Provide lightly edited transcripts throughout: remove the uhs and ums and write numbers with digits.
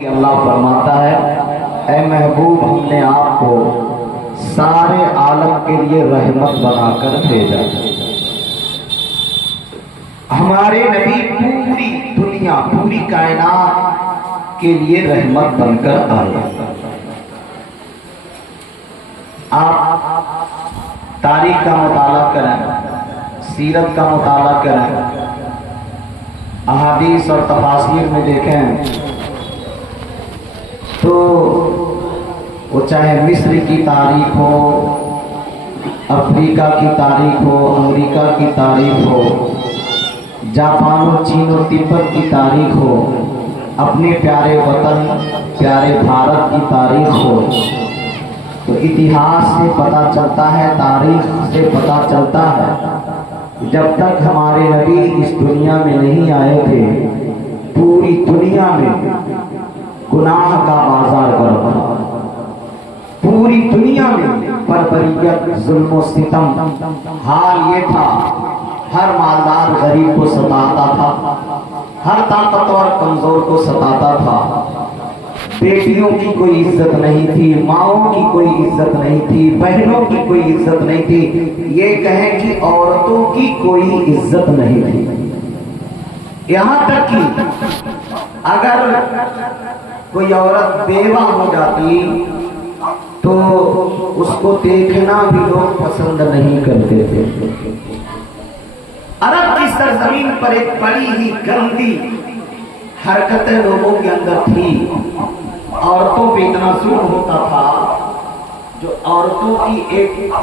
کہ اللہ فرماتا ہے اے محبوب ہم نے آپ کو سارے عالم کے لیے رحمت بنا کر بھیجا۔ ہمارے نبی پوری دنیا پوری کائنات کے لیے رحمت بن کر آئے۔ آپ تاریخ کا مطالعہ کریں، سیرت کا مطالعہ کریں، احادیث اور تفاسیر میں دیکھیں تو وہ چاہے مصر کی تاریخ ہو، افریقہ کی تاریخ ہو، امریکہ کی تاریخ ہو، جاپان و چین و تبت کی تاریخ ہو، اپنے پیارے وطن پیارے بھارت کی تاریخ ہو، تو اتہاس سے پتہ چلتا ہے، تاریخ سے پتہ چلتا ہے جب تک ہمارے نبی اس دنیا میں نہیں آئے تھے پوری دنیا میں گناہ کا بازار گرم تھا۔ پوری دنیا میں بربریت، ظلم و ستم، حال یہ تھا ہر مالدار غریب کو ستاتا تھا، ہر طاقتور کمزور کو ستاتا تھا، بیٹیوں کی کوئی عزت نہیں تھی، ماؤں کی کوئی عزت نہیں تھی، بہنوں کی کوئی عزت نہیں تھی، یہ کہیں کہ عورتوں کی کوئی عزت نہیں تھی۔ یہاں تک کہ اگر کوئی عورت بیوہ ہو جاتی تو اس کو دیکھنا بھی لوگ پسند نہیں کرتے تھے۔ عرب کی سرزمین پر ایک بڑی ہی گندی حرکتیں لوگوں کے اندر تھی، عورتوں پہ اتنا ظلم ہوتا تھا، جو عورتوں کی ایک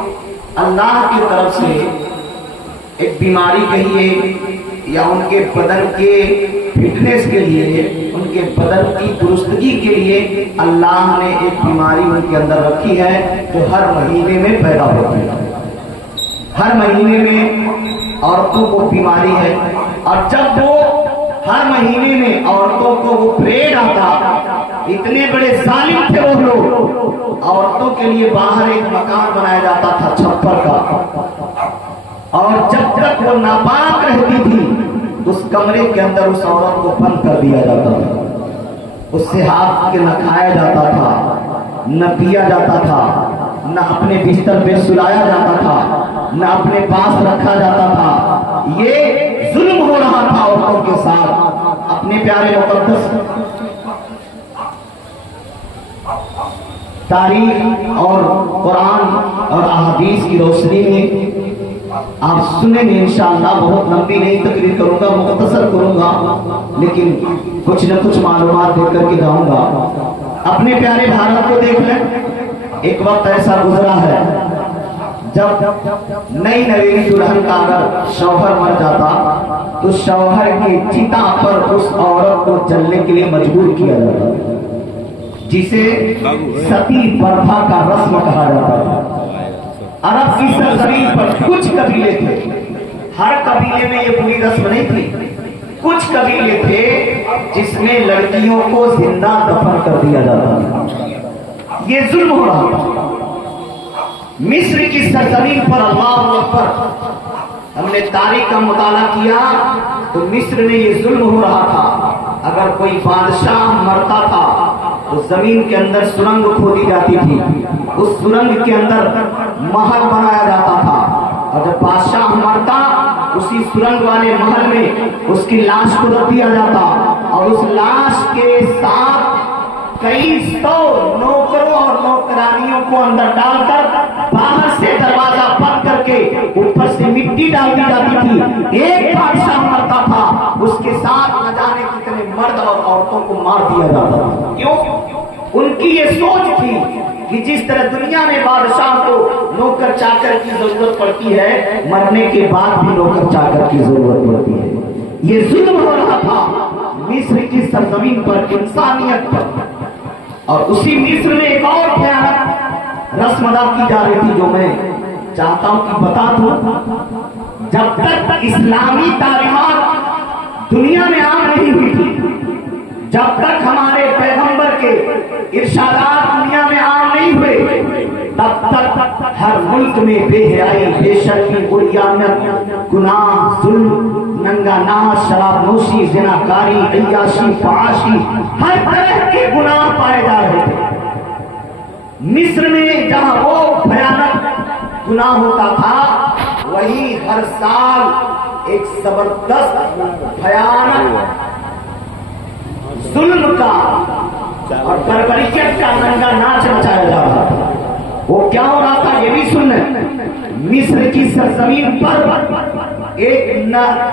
اللہ کی طرف سے ایک بیماری کہیے یا ان کے بدن کے فٹنس کے لیے، ان کے بدن کی درستگی کے لیے اللہ نے ایک بیماری ان کے اندر رکھی ہے جو ہر مہینے میں پیدا ہوتی ہے۔ ہر مہینے میں عورتوں کو بیماری ہے، اور جب وہ ہر مہینے میں عورتوں کو وہ پیریڈ آتا، اتنے بڑے ظالم تھے وہ لوگ، عورتوں کے لیے باہر ایک مکان بنایا جاتا تھا چھپر کا، اور جب تک وہ ناپاک رہتی تھی اس کمرے کے اندر اس عورت کو بند کر دیا جاتا تھا، اس سے ہاتھ کے نہ کھایا جاتا تھا، نہ پیا جاتا تھا، نہ اپنے بستر پہ سلایا جاتا تھا، نہ اپنے پاس رکھا جاتا تھا۔ یہ ظلم ہو رہا تھا عورتوں کے ساتھ۔ اپنے پیارے مقدس تاریخ اور قرآن اور احادیث کی روشنی میں آپ سنیں گے انشاءاللہ، بہت لمبی نہیں تقریر کروں گا، مختصر کروں گا، لیکن کچھ نہ کچھ معلومات دے کر کے جاؤں گا۔ اپنے پیارے بھارت کو دیکھ لیں، ایک وقت ایسا گزرا ہے جب نئی نویلی دلہن کا اگر شوہر مر جاتا تو شوہر کی چتا پر اس عورت کو جلنے کے لیے مجبور کیا جاتا، جسے ستی پرتھا کا رسم کہا جاتا تھا۔ عرب کی سرزمین پر کچھ قبیلے تھے، ہر قبیلے میں یہ پوری رسم نہیں تھی، کچھ قبیلے تھے جس میں لڑکیوں کو زندہ دفن کر دیا جاتا تھا۔ یہ ظلم ہو رہا تھا۔ مصر کی سرزمین پر اللہ اکبر، ہم نے تاریخ کا مطالعہ کیا تو مصر میں یہ ظلم ہو رہا تھا۔ اگر کوئی بادشاہ مرتا تھا تو زمین کے اندر سرنگ کھودی جاتی تھی، اس سرنگ کے اندر محل بنایا جاتا تھا، اور جب بادشاہ مرتا اسی سرنگ والے محل میں اس کی لاش کو رکھ دیا جاتا، اور اس لاش کے ساتھ کئی سو نوکروں اور نوکرانیوں کو اندر ڈال کر باہر سے دروازہ بند کر کے اوپر سے مٹی ڈال دی جاتی تھی۔ ایک بادشاہ مرتا تھا، اس کے ساتھ نہ جانے کتنے مرد اور عورتوں کو مار دیا جاتا تھا۔ کیوں؟ ان کی یہ سوچ تھی کہ جس طرح دنیا میں بادشاہ کو نوکر چاکر کی ضرورت پڑتی ہے، مرنے کے بعد بھی نوکر چاکر کی ضرورت پڑتی ہے۔ یہ ظلم ہو رہا تھا مصر کی سرزمین پر انسانیت پر، اور اسی مصر میں ایک اور بھیانک رسم ادا کی جا رہی تھی جو میں چاہتا ہوں کہ بتا دوں۔ جب تک اسلامی تعلیمات دنیا میں عام نہیں ہوئی تھی، جب تک ہمارے پیغمبر کے ارشادات دنیا میں عام نہیں ہوئے، تب تک ہر ملک میں بے حیائی، بے شرمی، عریانیت، گناہ، ظلم، ننگا ناچ، شراب نوشی، زناکاری، عیاشی، فحاشی، ہر طرح کے گناہ پائے جا رہے تھے۔ مصر میں جہاں وہ بھیانک گناہ ہوتا تھا، وہی ہر سال ایک زبردست بھیانک ظلم کا اور بربریت کا ننگا ناچ مچایا جا رہا تھا۔ وہ کیا ہو رہا تھا یہ بھی سن لیں۔ مصر کی سرزمین پر ایک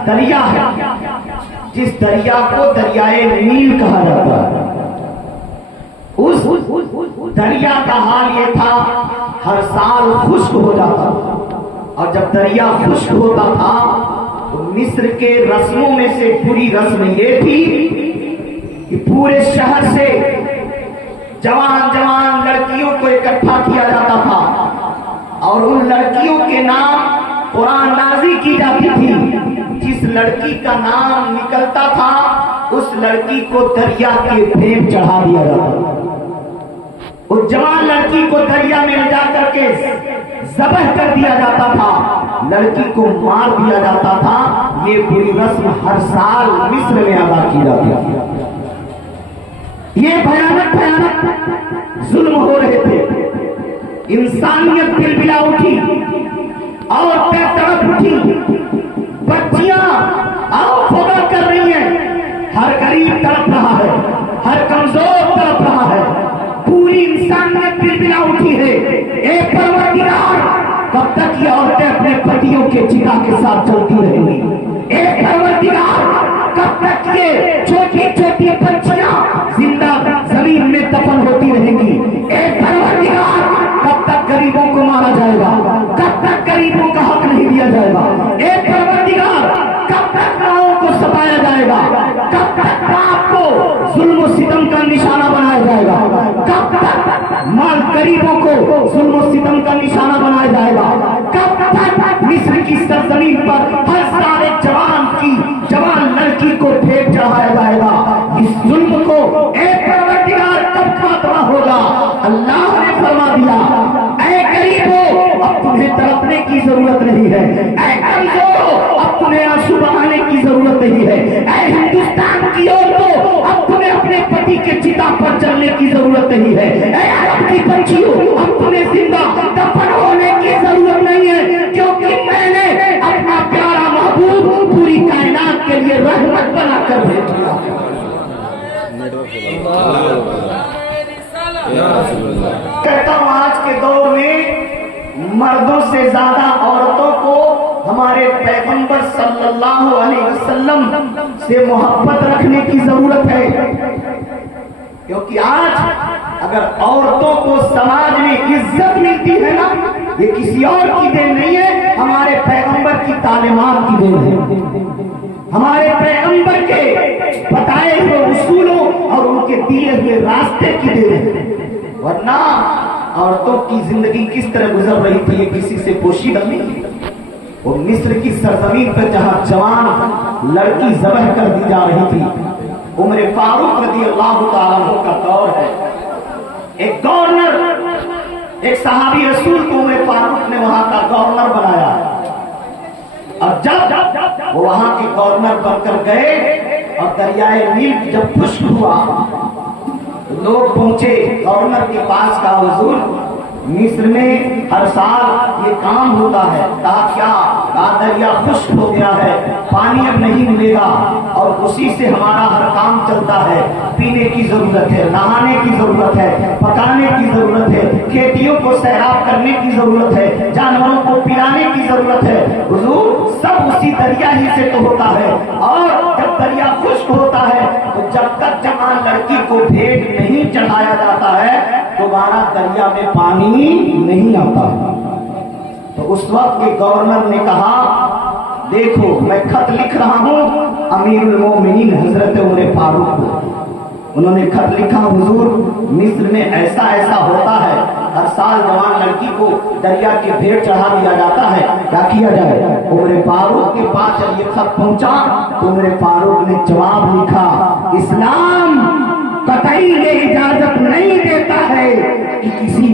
دریا ہے، جس دریا کو دریائے نیل کہا جاتا ہے۔ اس دریا کا حال یہ تھا، ہر سال خشک ہو جاتا تھا، اور جب دریا خشک ہوتا تھا تو مصر کے رسموں میں سے پوری رسم یہ تھی کہ پورے شہر سے جوان جوان لڑکیوں کو اکٹھا کیا جاتا تھا، اور ان لڑکیوں کے نام قرآن نازل کی جاتی تھی۔ جس لڑکی کا نام نکلتا تھا اس لڑکی کو دریا کے پھینک چڑھا دیا جاتا تھا۔ اس جوان لڑکی کو دریا میں لے جا کر کے ذبح کر دیا جاتا تھا، لڑکی کو مار دیا جاتا تھا۔ یہ پوری رسم ہر سال مصر میں ادا کی جاتی تھی۔ یہ بھیانک ظلم ہو رہے تھے۔ انسانیت بلبلا اٹھی، عورتیں تڑپ اٹھی، بچیاں آؤ پھوڑا کر رہی ہیں، ہر غریب تڑپ رہا ہے، ہر کمزور تڑپ رہا ہے، پوری انسانیت بلبلا اٹھی ہے۔ اے پروردگار، کب تک یہ عورتیں اپنے پتیوں کے چتا کے ساتھ چلتی رہیں گی؟ اے پروردگار، کب تک یہ چھوٹی چھوٹی بچیاں زندہ زمین میں دفن ہوتی رہیں گی؟ اے پروردگار، کب تک غریبوں کو مارا جائے گا؟ کب تک غریبوں کا حق نہیں دیا جائے گا؟ اے پروردگار، کب تک ماؤں کو ستایا جائے گا؟ کب تک باپ کو ظلم و ستم کا نشانہ بنایا جائے گا؟ کب تک مال غریبوں کو ظلم و ستم کا نشانہ بنایا جائے گا؟ کب تک مصر کی سرزمین پر ہر سال ایک جوان لڑکی کو پھینک چڑھایا جائے گا؟ اس ظلم کو اے پروردگار کب خاتمہ ہوگا؟ اللہ نے فرما دیا، اے غریبوں، اب تمہیں تڑپنے کی ضرورت نہیں ہے، اے کمزوروں، اب تمہیں آنسو بہانے کی ضرورت نہیں ہے، اے ہندوستان کی عورتوں، اب تمہیں اپنے پتی کے چتا پر چلنے کی ضرورت نہیں ہے، اے عرب کی بچیوں، اب تمہیں زندہ دفن ہونے کی ضرورت نہیں ہے، کیونکہ میں نے اپنا پیارا محبوب پوری کائنات کے لیے رحمت بنا کر بھیج دیا۔ کہتا ہوں آج کے دور میں مردوں سے زیادہ عورتوں کو ہمارے پیغمبر صلی اللہ علیہ وسلم سے محبت رکھنے کی ضرورت ہے، کیونکہ آج اگر عورتوں کو سماج میں عزت ملتی ہے نا، یہ کسی اور کی دین نہیں ہے، ہمارے پیغمبر کی تعلیمات کی دین ہے، ہمارے پیغمبر کے بتائے ہوئے اصولوں اور ان کے دیے ہوئے راستے کی دین ہے۔ ورنہ عورتوں کی زندگی کس طرح گزر رہی تھی یہ کسی سے پوشیدہ نہیں تھی۔ وہ مصر کی سرزمین پر جہاں جوان لڑکی ذبح کر دی جا رہی تھی، عمر فاروق رضی اللہ تعالیٰ عنہ کا دور ہے۔ ایک گورنر، ایک صحابی رسول کو عمر فاروق نے وہاں کا گورنر بنایا، اور جب وہ وہاں کے گورنر بن کر گئے اور دریائے نیل جب خشک ہوا، لوگ پہنچے گورنر کے پاس، کا حضور مصر میں ہر سال یہ کام ہوتا ہے، کہا کیا؟ کہا دریا خشک ہو گیا ہے، پانی اب نہیں ملے گا، اور اسی سے ہمارا ہر کام چلتا ہے، پینے کی ضرورت ہے، نہانے کی ضرورت ہے، پکانے کی ضرورت ہے، کھیتیوں کو سیراب کرنے کی ضرورت ہے، جانوروں کو پلانے کی ضرورت ہے، حضور سب اسی دریا ہی سے تو ہوتا ہے، اور جب دریا خشک ہوتا ہے تو جب تک جوان لڑکی کو بھیٹ نہیں چڑھایا جاتا ہے دوبارہ دریا میں پانی نہیں آتا۔ تو اس وقت کے گورنر نے کہا دیکھو میں خط لکھ رہا ہوں امیر المومنین حضرت عمر فاروق کو۔ انہوں نے خط لکھا، حضور مصر میں ایسا ایسا ہوتا ہے، ہر سال جوان لڑکی کو دریا کے بھیڑ چڑھا دیا جاتا ہے، کیا کیا جائے؟ عمر فاروق کے پاس جب یہ خط پہنچا تو عمر فاروق نے جواب لکھا، اسلام قطعی یہ اجازت نہیں دیتا ہے کہ کسی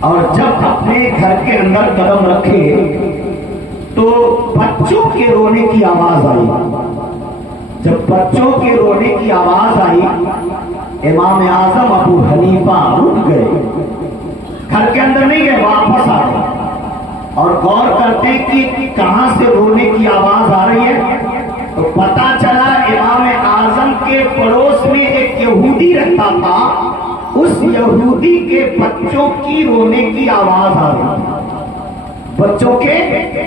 اور جب اپنے گھر کے اندر قدم رکھے تو بچوں کے رونے کی آواز آئی. جب بچوں کے رونے کی آواز آئی امام اعظم ابو حنیفہ رک گئے. گھر کے اندر نہیں گئے, واپس آ گئے اور غور کرتے کہ کہاں سے رونے کی آواز آ رہی ہے. تو پتا چلا امام اعظم کے پڑوس میں ایک یہودی رہتا تھا, اس یہودی کے بچوں کی رونے کی آواز آ رہی تھی. بچوں کے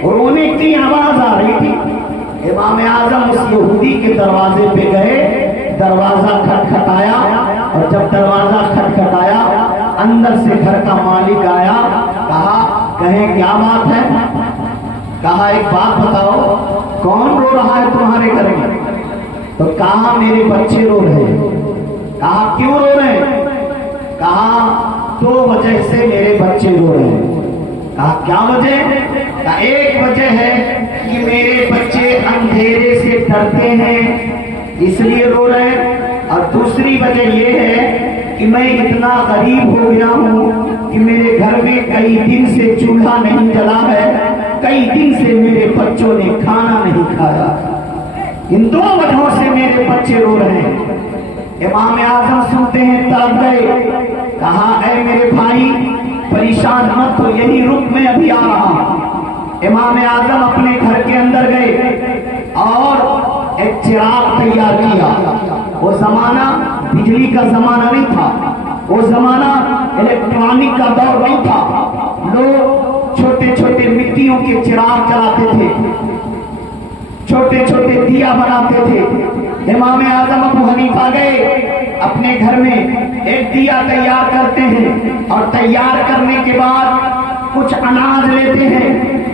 رونے کی آواز آ رہی تھی. امام اعظم اس یہودی کے دروازے پہ گئے, دروازہ کھٹکھٹایا, اور جب دروازہ کھٹکھٹایا اندر سے گھر کا مالک آیا. کہا کہیں کیا بات ہے؟ کہا ایک بات بتاؤ, کون رو رہا ہے تمہارے گھر میں؟ تو کہا میرے بچے رو رہے ہیں. کہا کیوں رو رہے ہیں؟ کہا دو وجہ سے میرے بچے رو رہے ہیں. کہا کیا وجہ؟ کہا ایک وجہ ہے کہ میرے بچے اندھیرے سے ڈرتے ہیں اس لیے رو رہے ہیں, اور دوسری وجہ یہ ہے کہ میں اتنا غریب ہو گیا ہوں کہ میرے گھر میں کئی دن سے چولہا نہیں جلا ہے, کئی دن سے میرے بچوں نے کھانا نہیں کھایا. ان دو وجہوں سے میرے بچے رو رہے ہیں. امام اعظم سنتے ہیں تڑپ گئے. کہا اے میرے بھائی پریشان مت ہو, یہی رک میں ابھی آ رہا ہوں. امام اعظم اپنے گھر کے اندر گئے اور ایک چراغ تیار کیا. وہ زمانہ بجلی کا زمانہ نہیں تھا, وہ زمانہ الیکٹرانک کا دور نہیں تھا. لوگ چھوٹے چھوٹے مٹیوں کے چراغ جلاتے تھے, چھوٹے چھوٹے دیا بناتے تھے. امام اعظم ابو حنیفہ گئے اپنے گھر میں ایک دیا تیار کرتے ہیں, اور تیار کرنے کے بعد کچھ اناج لیتے ہیں,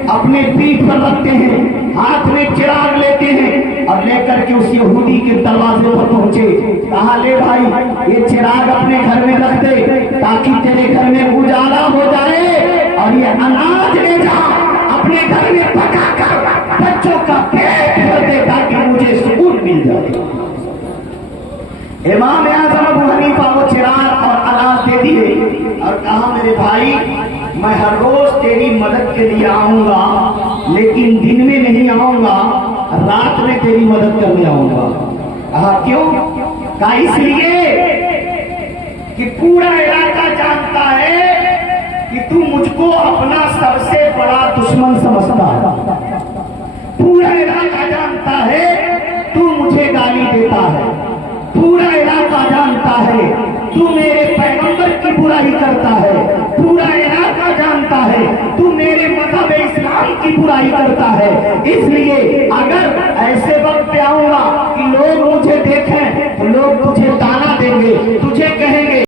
اپنے پیٹھ پر رکھتے ہیں, ہاتھ میں چراغ لیتے ہیں اور لے کر کے اس یہودی کے دروازے پر پہنچے. کہا لے بھائی یہ چراغ اپنے گھر میں رکھ دے تاکہ تیرے گھر میں اجالا ہو جائے, اور یہ اناج لے جا اپنے گھر میں پکا کر بچوں کا پیٹ بھر دے تاکہ مجھے سکون مل جائے. امام اعظم ابو حنیفہ وہ چراغ اور اناج دے دیے اور کہا میرے بھائی میں ہر روز تیری مدد کے لیے آؤں گا, لیکن دن میں نہیں آؤں گا, رات میں تیری مدد کرنے آؤں گا. کہا کیوں؟ کہا اس لیے کہ پورا علاقہ جانتا ہے کہ تو مجھ کو اپنا سب سے بڑا دشمن سمجھتا ہے. پورا علاقہ جانتا ہے تو مجھے گالی دیتا ہے, پورا علاقہ جانتا ہے تو میرے پیغمبر کی برائی کرتا ہے, پورا علاقہ جانتا ہے تو میرے مذہب اسلام کی برائی کرتا ہے. اس لیے اگر ایسے وقت پہ آؤں گا کہ لوگ مجھے دیکھیں تو لوگ تجھے تانا دیں گے, تجھے کہیں گے